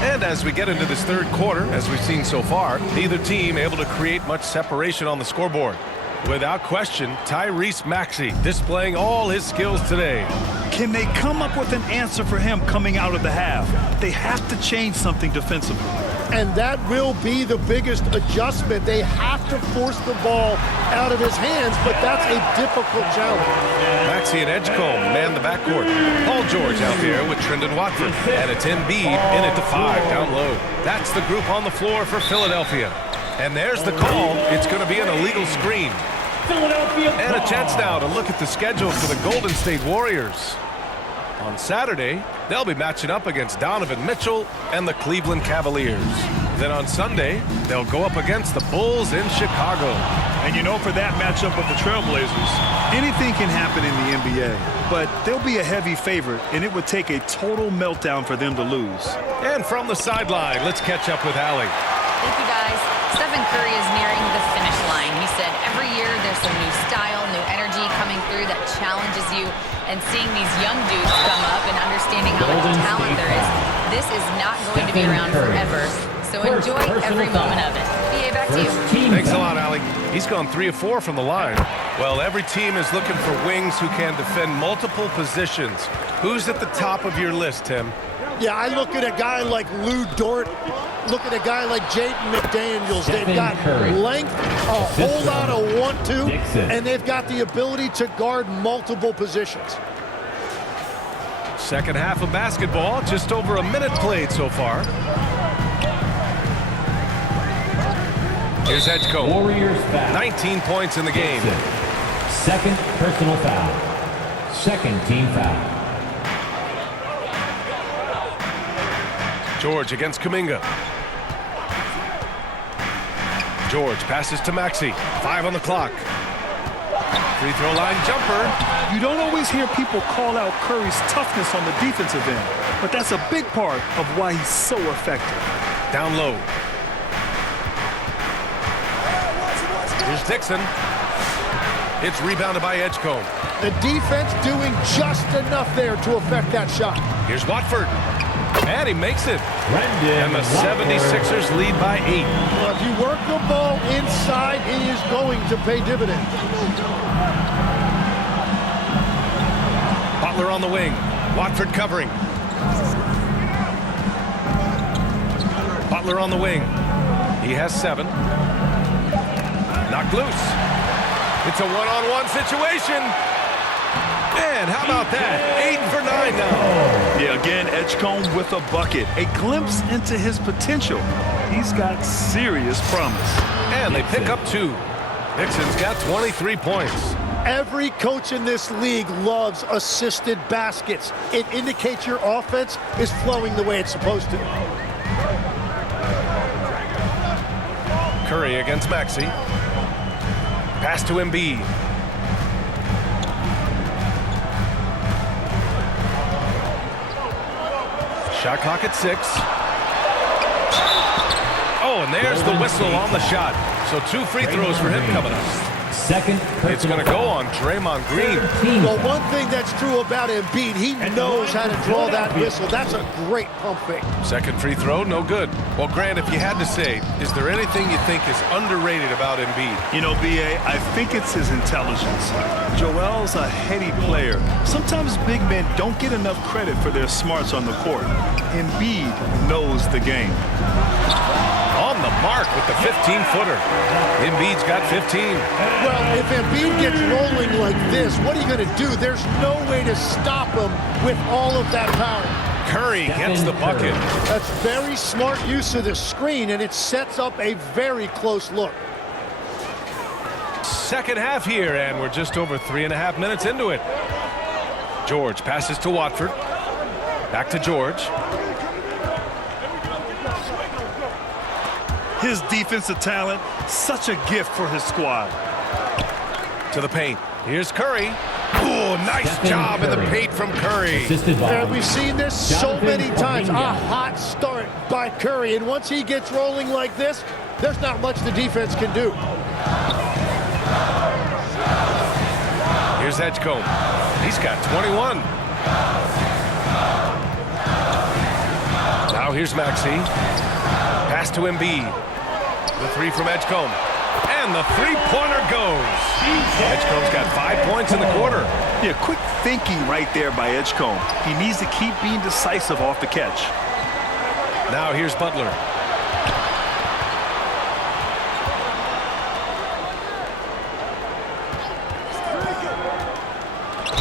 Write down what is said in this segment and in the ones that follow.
And as we get into this third quarter, as we've seen so far, neither team able to create much separation on the scoreboard. Without question, Tyrese Maxey displaying all his skills today. Can they come up with an answer for him coming out of the half? They have to change something defensively. And that will be the biggest adjustment. They have to force the ball out of his hands, but that's a difficult challenge. Maxey and Edgecombe man the backcourt. Paul George out there with Trendon Watford. And it's Embiid in at the 5 down low. That's the group on the floor for Philadelphia. And there's the call. It's going to be an illegal screen. And a chance now to look at the schedule for the Golden State Warriors. On Saturday, they'll be matching up against Donovan Mitchell and the Cleveland Cavaliers. Then on Sunday, they'll go up against the Bulls in Chicago. And you know, for that matchup with the Trailblazers, anything can happen in the NBA. But they'll be a heavy favorite, and it would take a total meltdown for them to lose. And from the sideline, let's catch up with Allie. Thank you, guys. Stephen Curry is nearing the finish line. He said every year there's some new style, new energy coming through that challenges you. And seeing these young dudes come up and understanding how much talent there is, this is not going to be around forever. So enjoy every moment of it. BA, back to you. Thanks a lot, Allie. He's gone 3 of 4 from the line. Well, every team is looking for wings who can defend multiple positions. Who's at the top of your list, Tim? Yeah, I look at a guy like Lou Dort. Look at a guy like Jaden McDaniels. They've got length, a whole lot of want-to, and they've got the ability to guard multiple positions. Second half of basketball, just over a minute played so far. Here's Edgecombe. Warriors foul. 19 points in the game. Second personal foul. Second team foul. George against Kuminga. George passes to Maxey. 5 on the clock. Free throw line jumper. You don't always hear people call out Curry's toughness on the defensive end, but that's a big part of why he's so effective. Down low. Here's Dixon. It's rebounded by Edgecombe. The defense doing just enough there to affect that shot. Here's Watford. And he makes it. And the 76ers lead by 8. Well, if you work the ball inside, it is going to pay dividends. Butler on the wing. Watford covering. Butler on the wing. He has 7. Knocked loose. It's a one-on-one situation. And how about that? 8 for 9 now. Yeah, again, Edgecombe with a bucket. A glimpse into his potential. He's got serious promise. And they pick up 2. Dixon's got 23 points. Every coach in this league loves assisted baskets. It indicates your offense is flowing the way it's supposed to. Curry against Maxey. Pass to Embiid. Shot clock at 6. Oh, and there's the whistle on the shot. So 2 free throws for him coming up. Second It's going to go on Draymond Green. Well, one thing that's true about Embiid, he knows how to draw that whistle. That's a great pump fake. Second free throw, no good. Well, Grant, if you had to say, is there anything you think is underrated about Embiid? You know, B.A., I think it's his intelligence. Joel's a heady player. Sometimes big men don't get enough credit for their smarts on the court. Embiid knows the game. On the mark with the 15-footer. Embiid's got 15. Well, if Embiid gets rolling like this, what are you going to do? There's no way to stop him with all of that power. Curry gets the bucket. That's very smart use of the screen, and it sets up a very close look. Second half here, and we're just over 3.5 minutes into it. George passes to Watford. Back to George. His defensive talent, such a gift for his squad. To the paint. Here's Curry. Ooh, nice job in the paint from Curry. And we've seen this so many times. A hot start by Curry, and once he gets rolling like this, there's not much the defense can do. Here's Edgecombe. He's got 21. Now here's Maxey. Pass to Embiid. The three from Edgecombe. And the three-pointer goes. Edgecombe's got 5 points in the quarter. Yeah, quick thinking right there by Edgecombe. He needs to keep being decisive off the catch. Now here's Butler.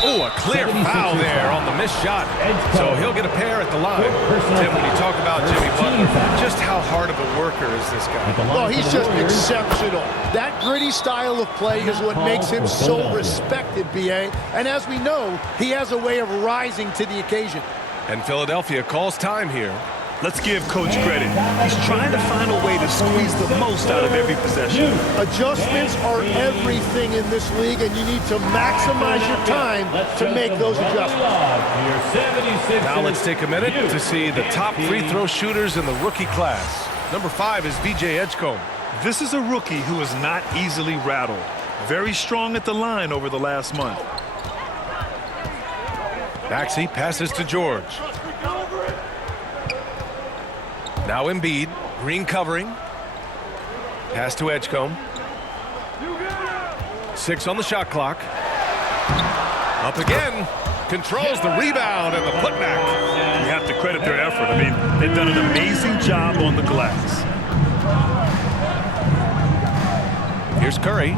Oh, a clear foul there on the missed shot. So he'll get a pair at the line. Tim, when you talk about Jimmy Butler, just how hard of a worker is this guy? Well, he's just exceptional. That gritty style of play is what makes him so respected, B.A. And as we know, he has a way of rising to the occasion. And Philadelphia calls time here. Let's give Coach credit. He's trying to find a way to squeeze the most out of every possession. Adjustments are everything in this league, and you need to maximize your time to make those adjustments. Now let's take a minute to see the top free throw shooters in the rookie class. Number 5 is VJ Edgecombe. This is a rookie who is not easily rattled. Very strong at the line over the last month. Maxey passes to George. Now Embiid, green covering. Pass to Edgecombe. 6 on the shot clock. Up again. Controls the rebound and the putback. You have to credit their effort. I mean, they've done an amazing job on the glass. Here's Curry.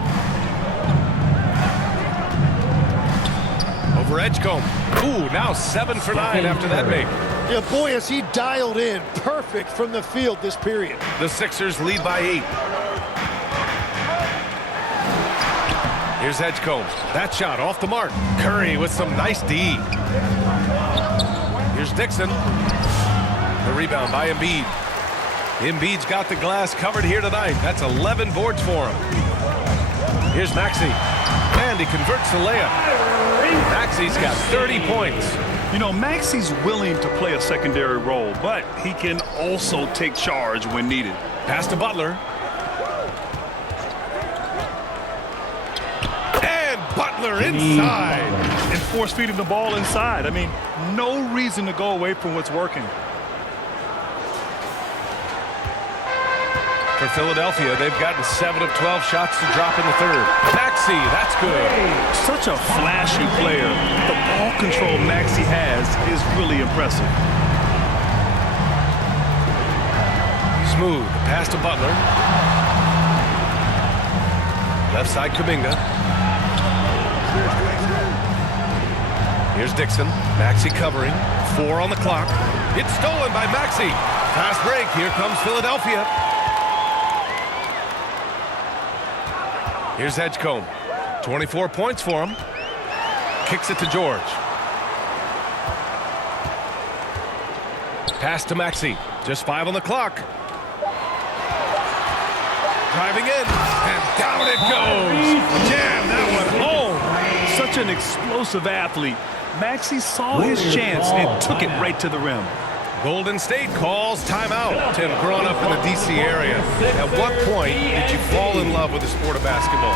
Over Edgecombe. Ooh, now 7 for 9 after that make. Yeah, boy, has he dialed in. Perfect from the field this period. The Sixers lead by 8. Here's Edgecombe. That shot off the mark. Curry with some nice D. Here's Dixon. The rebound by Embiid. Embiid's got the glass covered here tonight. That's 11 boards for him. Here's Maxey. And he converts the layup. Maxey's got 30 points. You know, Maxey's willing to play a secondary role, but he can also take charge when needed. Pass to Butler. And Butler inside. And force feeding the ball inside. I mean, no reason to go away from what's working. For Philadelphia, they've gotten 7 of 12 shots to drop in the third. Maxey, that's good. Such a flashy player. The ball control Maxey has is really impressive. Smooth pass to Butler. Left side Kuminga. Here's Dixon. Maxey covering. 4 on the clock. It's stolen by Maxey. Fast break. Here comes Philadelphia. Here's Edgecombe. 24 points for him. Kicks it to George. Pass to Maxey. Just 5 on the clock. Driving in. And down it goes. Jam that one home. Such an explosive athlete. Maxey saw his chance and took it right to the rim. Golden State calls timeout. Tim, growing up in the D.C. area, at what point did you fall in love with the sport of basketball?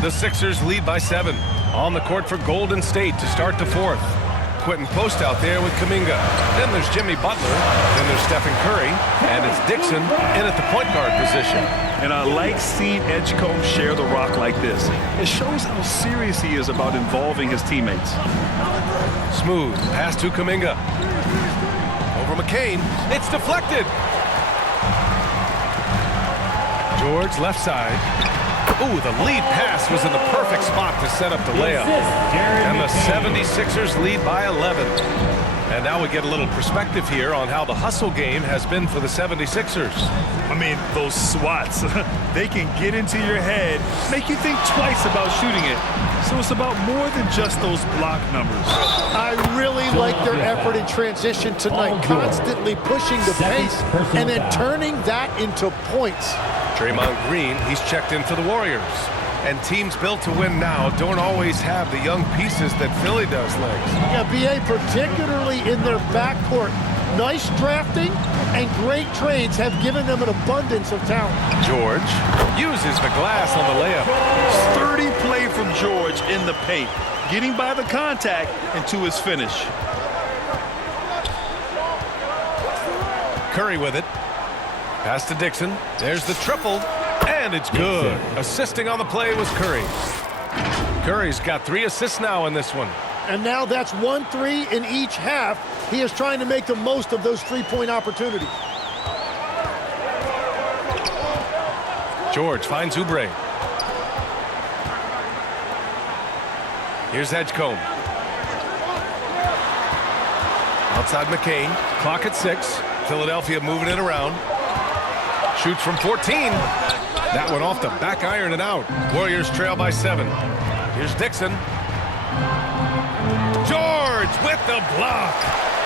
The Sixers lead by 7. On the court for Golden State to start the 4th. Quentin Post out there with Kuminga. Then there's Jimmy Butler. Then there's Stephen Curry. And it's Dixon in at the point guard position. And I like seeing Edgecombe share the rock like this. It shows how serious he is about involving his teammates. Smooth pass to Kuminga. Over McCain. It's deflected. George left side. Ooh, the lead pass was in the perfect spot to set up the layup. And the 76ers lead by 11. And now we get a little perspective here on how the hustle game has been for the 76ers. I mean, those swats, they can get into your head, make you think twice about shooting it. So it's about more than just those block numbers. I really like their effort in transition tonight, constantly pushing the pace and then turning that into points. Draymond Green, he's checked in for the Warriors. And teams built to win now don't always have the young pieces that Philly does, Legs. Yeah, BA, particularly in their backcourt. Nice drafting and great trades have given them an abundance of talent. George uses the glass on the layup. Sturdy play from George in the paint, getting by the contact and to his finish. Curry with it. Pass to Dixon. There's the triple. And it's good. Assisting on the play was Curry. Curry's got 3 assists now in this one. And now that's 1-3 in each half. He is trying to make the most of those three-point opportunities. George finds Oubre. Here's Edgecombe. Outside McCain. Clock at 6. Philadelphia moving it around. Shoots from 14. That one off the back iron and out. Warriors trail by 7. Here's Dixon. George with the block.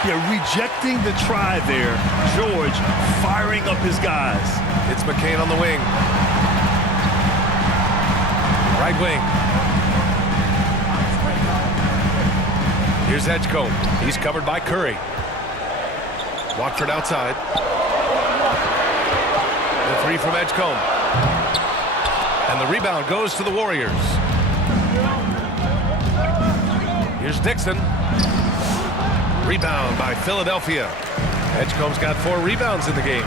Yeah, rejecting the try there. George firing up his guys. It's McCain on the wing. Right wing. Here's Edgecombe. He's covered by Curry. Watford outside. The 3 from Edgecombe. And the rebound goes to the Warriors. Here's Dixon. Rebound by Philadelphia. Edgecombe's got 4 rebounds in the game.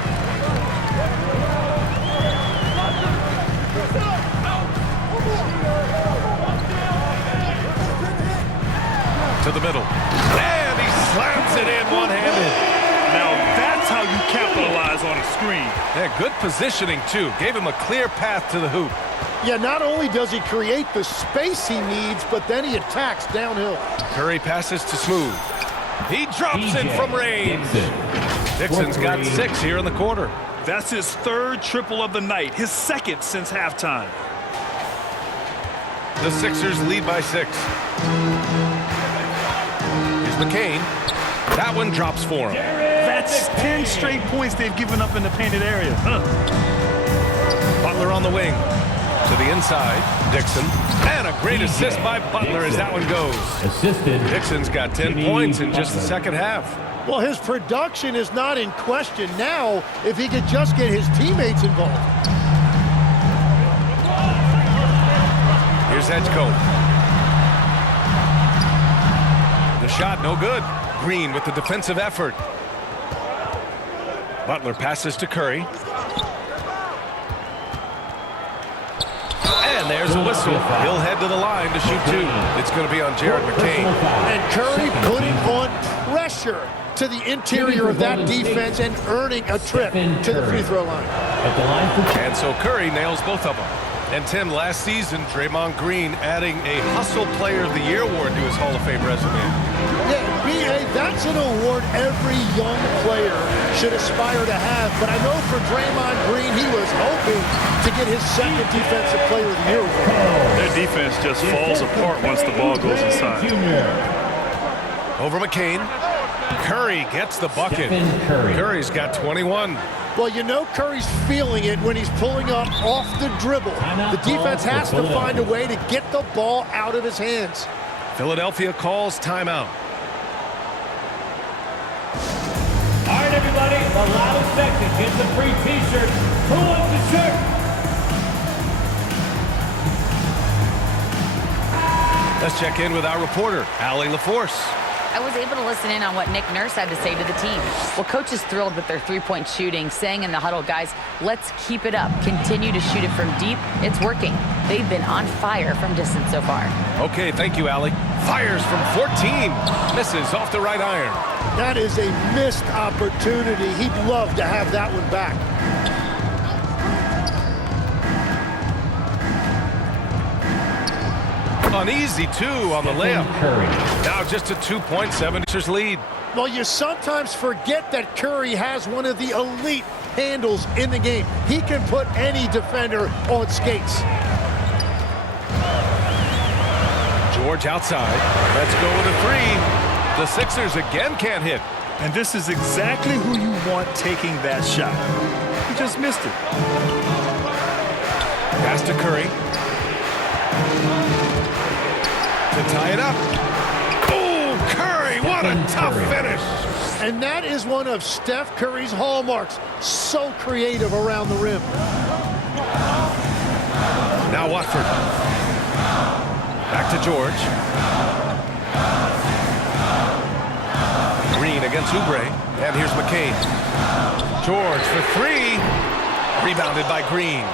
To the middle. And he slams it in one-handed. Now that's how you capitalize on a screen. Yeah, good positioning, too. Gave him a clear path to the hoop. Yeah, not only does he create the space he needs, but then he attacks downhill. Curry passes to Smooth. He drops it from range. Dixon's got 6 here in the quarter. That's his 3rd triple of the night, his 2nd since halftime. The Sixers lead by 6. Here's McCain. That one drops for him. That's 10 straight points they've given up in the painted area. Butler on the wing. To the inside. Dixon. And a great assist by Butler as that one goes. Assisted. Dixon's got 10 points in just the second half. Well, his production is not in question now if he could just get his teammates involved. Here's Edgecombe. The shot no good. Green with the defensive effort. Butler passes to Curry. And there's a whistle. He'll head to the line to shoot 2. It's going to be on Jared McCain. And Curry putting on pressure to the interior of that defense and earning a trip to the free throw line. And so Curry nails both of them. And Tim, last season, Draymond Green adding a Hustle Player of the Year award to his Hall of Fame resume. Yeah, B.A., that's an award every young player should aspire to have. But I know for Draymond Green, he was hoping to get his 2nd Defensive Player of the Year award. Their defense just falls apart once the ball goes inside. Over McCain. Curry gets the bucket. Curry's got 21. Well, you know Curry's feeling it when he's pulling up off the dribble. The defense has to find a way to get the ball out of his hands. Philadelphia calls timeout. All right, everybody, the loudest section gets a free T-shirt. Who wants a shirt? Let's check in with our reporter, Allie LaForce. I was able to listen in on what Nick Nurse had to say to the team. Well, coach is thrilled with their three-point shooting, saying in the huddle, guys, let's keep it up. Continue to shoot it from deep. It's working. They've been on fire from distance so far. Okay, thank you, Allie. Fires from 14. Misses off the right iron. That is a missed opportunity. He'd love to have that one back. An easy 2 on the layup. Now just a 2-point 76ers lead. Well, you sometimes forget that Curry has one of the elite handles in the game. He can put any defender on skates. George outside. Let's go with a 3. The Sixers again can't hit. And this is exactly who you want taking that shot. He just missed it. Pass to Curry. To tie it up. Oh, Curry, what a tough finish. And that is one of Steph Curry's hallmarks. So creative around the rim. Now Watford. Back to George. Green against Oubre. And here's McCain. George for 3. Rebounded by Green.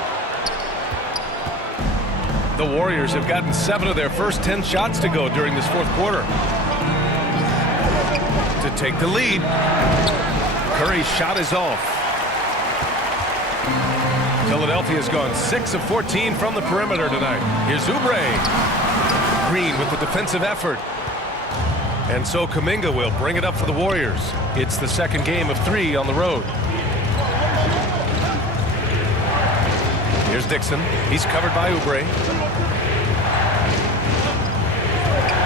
The Warriors have gotten 7 of their first 10 shots to go during this fourth quarter. To take the lead. Curry's shot is off. Philadelphia's gone 6 of 14 from the perimeter tonight. Here's Oubre. Green with the defensive effort. And so Kuminga will bring it up for the Warriors. It's the second game of 3 on the road. Here's Dixon. He's covered by Oubre.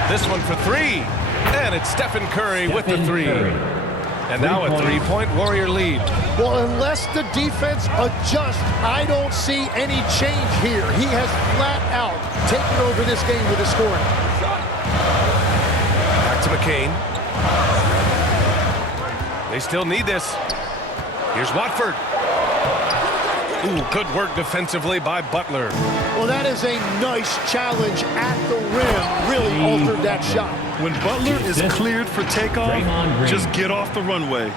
This one for 3. And it's Stephen Curry with the 3. And now a 3-point Warrior lead. Well, unless the defense adjusts, I don't see any change here. He has flat out taken over this game with his scoring. Back to McCain. They still need this. Here's Watford. Ooh, good work defensively by Butler. Well, that is a nice challenge at the rim. Really altered that shot. When Butler is cleared for takeoff, just get off the runway.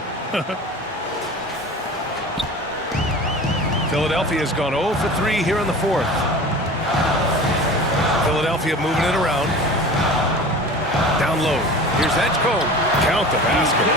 Philadelphia's gone 0 for 3 here in the fourth. Philadelphia moving it around. Down low. Here's Edgecombe. Count the basket.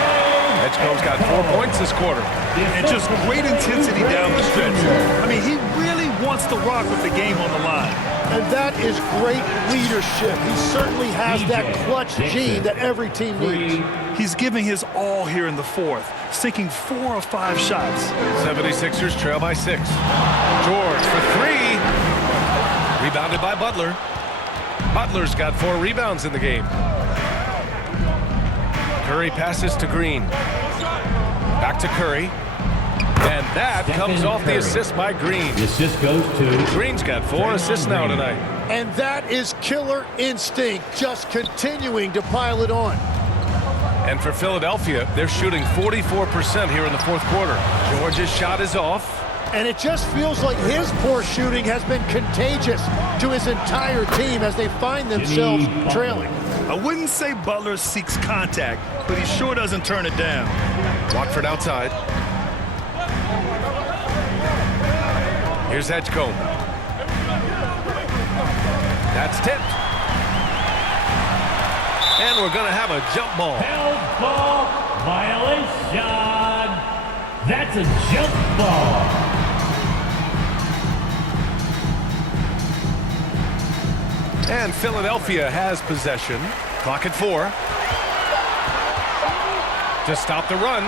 Edgecombe's got 4 points this quarter. And just great intensity down the stretch. I mean, he really wants to rock with the game on the line. And that is great leadership. He certainly has that clutch gene that every team needs. He's giving his all here in the fourth, sinking 4 of 5 shots. 76ers trail by 6. George for 3. Rebounded by Butler. Butler's got 4 rebounds in the game. Curry passes to Green. Back to Curry. And that comes off the assist by Green. The assist goes to Green's got 4 assists now tonight. And that is killer instinct, just continuing to pile it on. And for Philadelphia, they're shooting 44% here in the fourth quarter. George's shot is off. And it just feels like his poor shooting has been contagious to his entire team as they find themselves trailing. I wouldn't say Butler seeks contact, but he sure doesn't turn it down. Watford outside. Here's Edgecombe. That's tipped. And we're going to have a jump ball. held ball violation. That's a jump ball. And Philadelphia has possession. Clock at 4. To stop the run.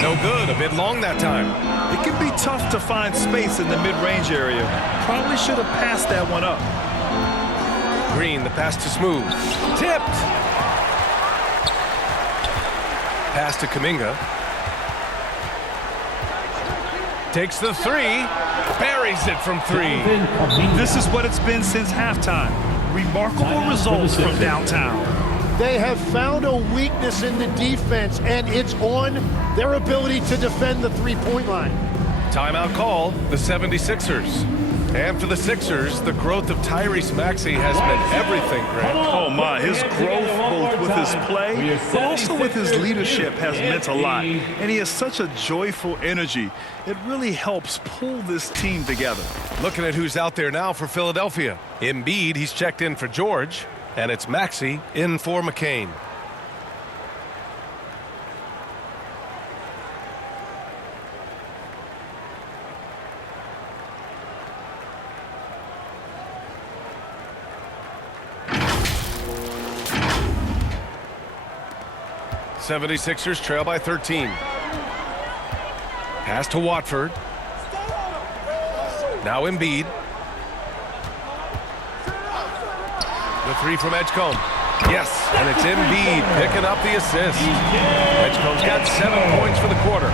No good. A bit long that time. It can be tough to find space in the mid-range area. Probably should have passed that one up. Green, the pass to Smooth. Tipped. Pass to Kuminga. Takes the 3. Buries it from 3. This is what it's been since halftime. Remarkable results from downtown. They have found a weakness in the defense, and it's on their ability to defend the three-point line. Timeout call, the 76ers. And for the Sixers, the growth of Tyrese Maxey has meant everything, Grant. Oh my, his growth both with his play, but also with his leadership has meant a lot. And he has such a joyful energy. It really helps pull this team together. Looking at who's out there now for Philadelphia. Embiid, he's checked in for George. And it's Maxey in for McCain. 76ers trail by 13. Pass to Watford. Now Embiid. The three from Edgecombe. Yes, and it's Embiid picking up the assist. Edgecombe's got 7 points for the quarter.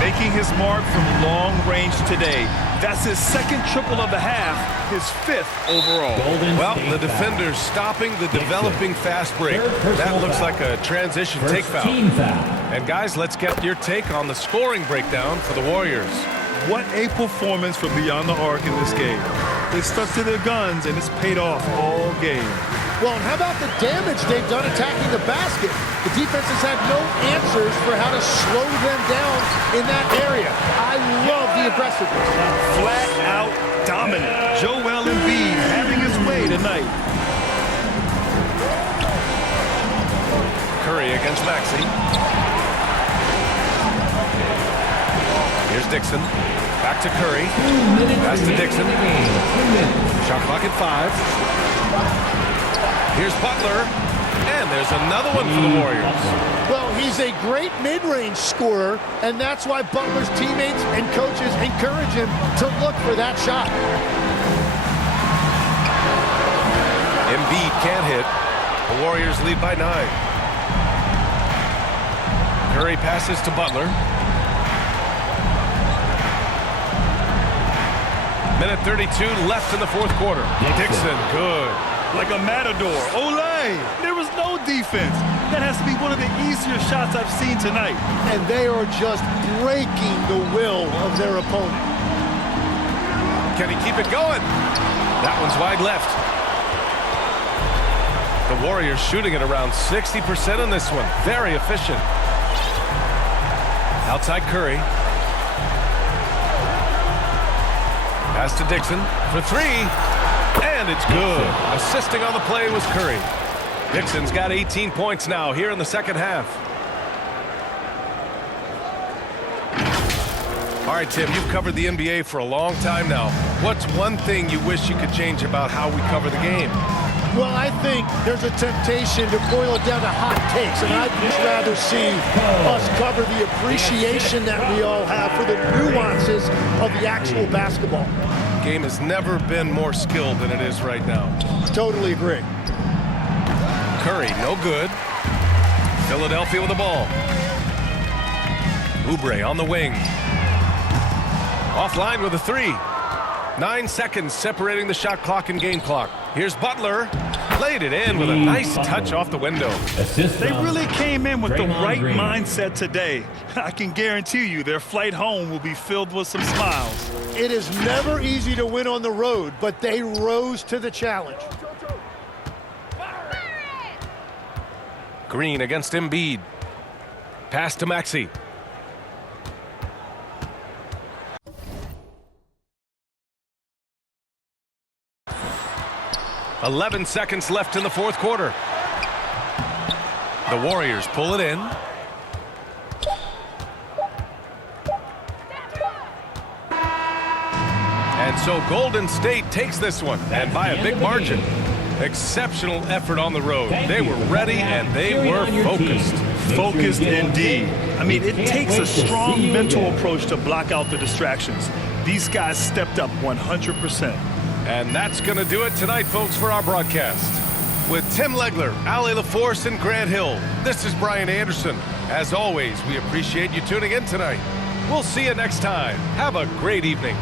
Making his mark from long range today. That's his second triple of the half, his 5th overall. Well, the defender's stopping the developing fast break. That looks like a transition take foul. And guys, let's get your take on the scoring breakdown for the Warriors. What a performance from beyond the arc in this game. They stuck to their guns, and it's paid off all game. Well, and how about the damage they've done attacking the basket? The defense has had no answers for how to slow them down in that area. I love the aggressiveness. Flat out dominant. Joel Embiid having his way tonight. Curry against Maxey. Here's Dixon. Back to Curry. Pass to Dixon. Shot clock at 5. Here's Butler. And there's another one for the Warriors. Well, he's a great mid-range scorer, and that's why Butler's teammates and coaches encourage him to look for that shot. Embiid can't hit. The Warriors lead by 9. Curry passes to Butler. Minute 32 left in the fourth quarter. Dixon, good. Like a matador. Olay! There was no defense. That has to be one of the easier shots I've seen tonight. And they are just breaking the will of their opponent. Can he keep it going? That one's wide left. The Warriors shooting at around 60% on this one. Very efficient. Outside Curry. Pass to Dixon for 3. And it's good. Assisting on the play was Curry. Dixon's got 18 points now here in the second half. All right, Tim, you've covered the NBA for a long time now. What's one thing you wish you could change about how we cover the game? Well, I think there's a temptation to boil it down to hot takes, and I'd just rather see us cover the appreciation that we all have for the nuances of the actual basketball. The game has never been more skilled than it is right now. Totally agree. Curry, no good. Philadelphia with the ball. Oubre on the wing. Offline with a 3. 9 seconds separating the shot clock and game clock. Here's Butler. Laid it in with a nice touch off the window. They really came in with the right mindset today. I can guarantee you their flight home will be filled with some smiles. It is never easy to win on the road, but they rose to the challenge. Green against Embiid. Pass to Maxey. .11 seconds left in the fourth quarter. The Warriors pull it in. And so Golden State takes this one, and by a big margin. Exceptional effort on the road. They were ready and they were focused. Focused indeed. I mean, it takes a strong mental approach to block out the distractions. These guys stepped up 100%. And that's going to do it tonight, folks, for our broadcast. With Tim Legler, Ali LaForce, and Grant Hill, this is Brian Anderson. As always, we appreciate you tuning in tonight. We'll see you next time. Have a great evening.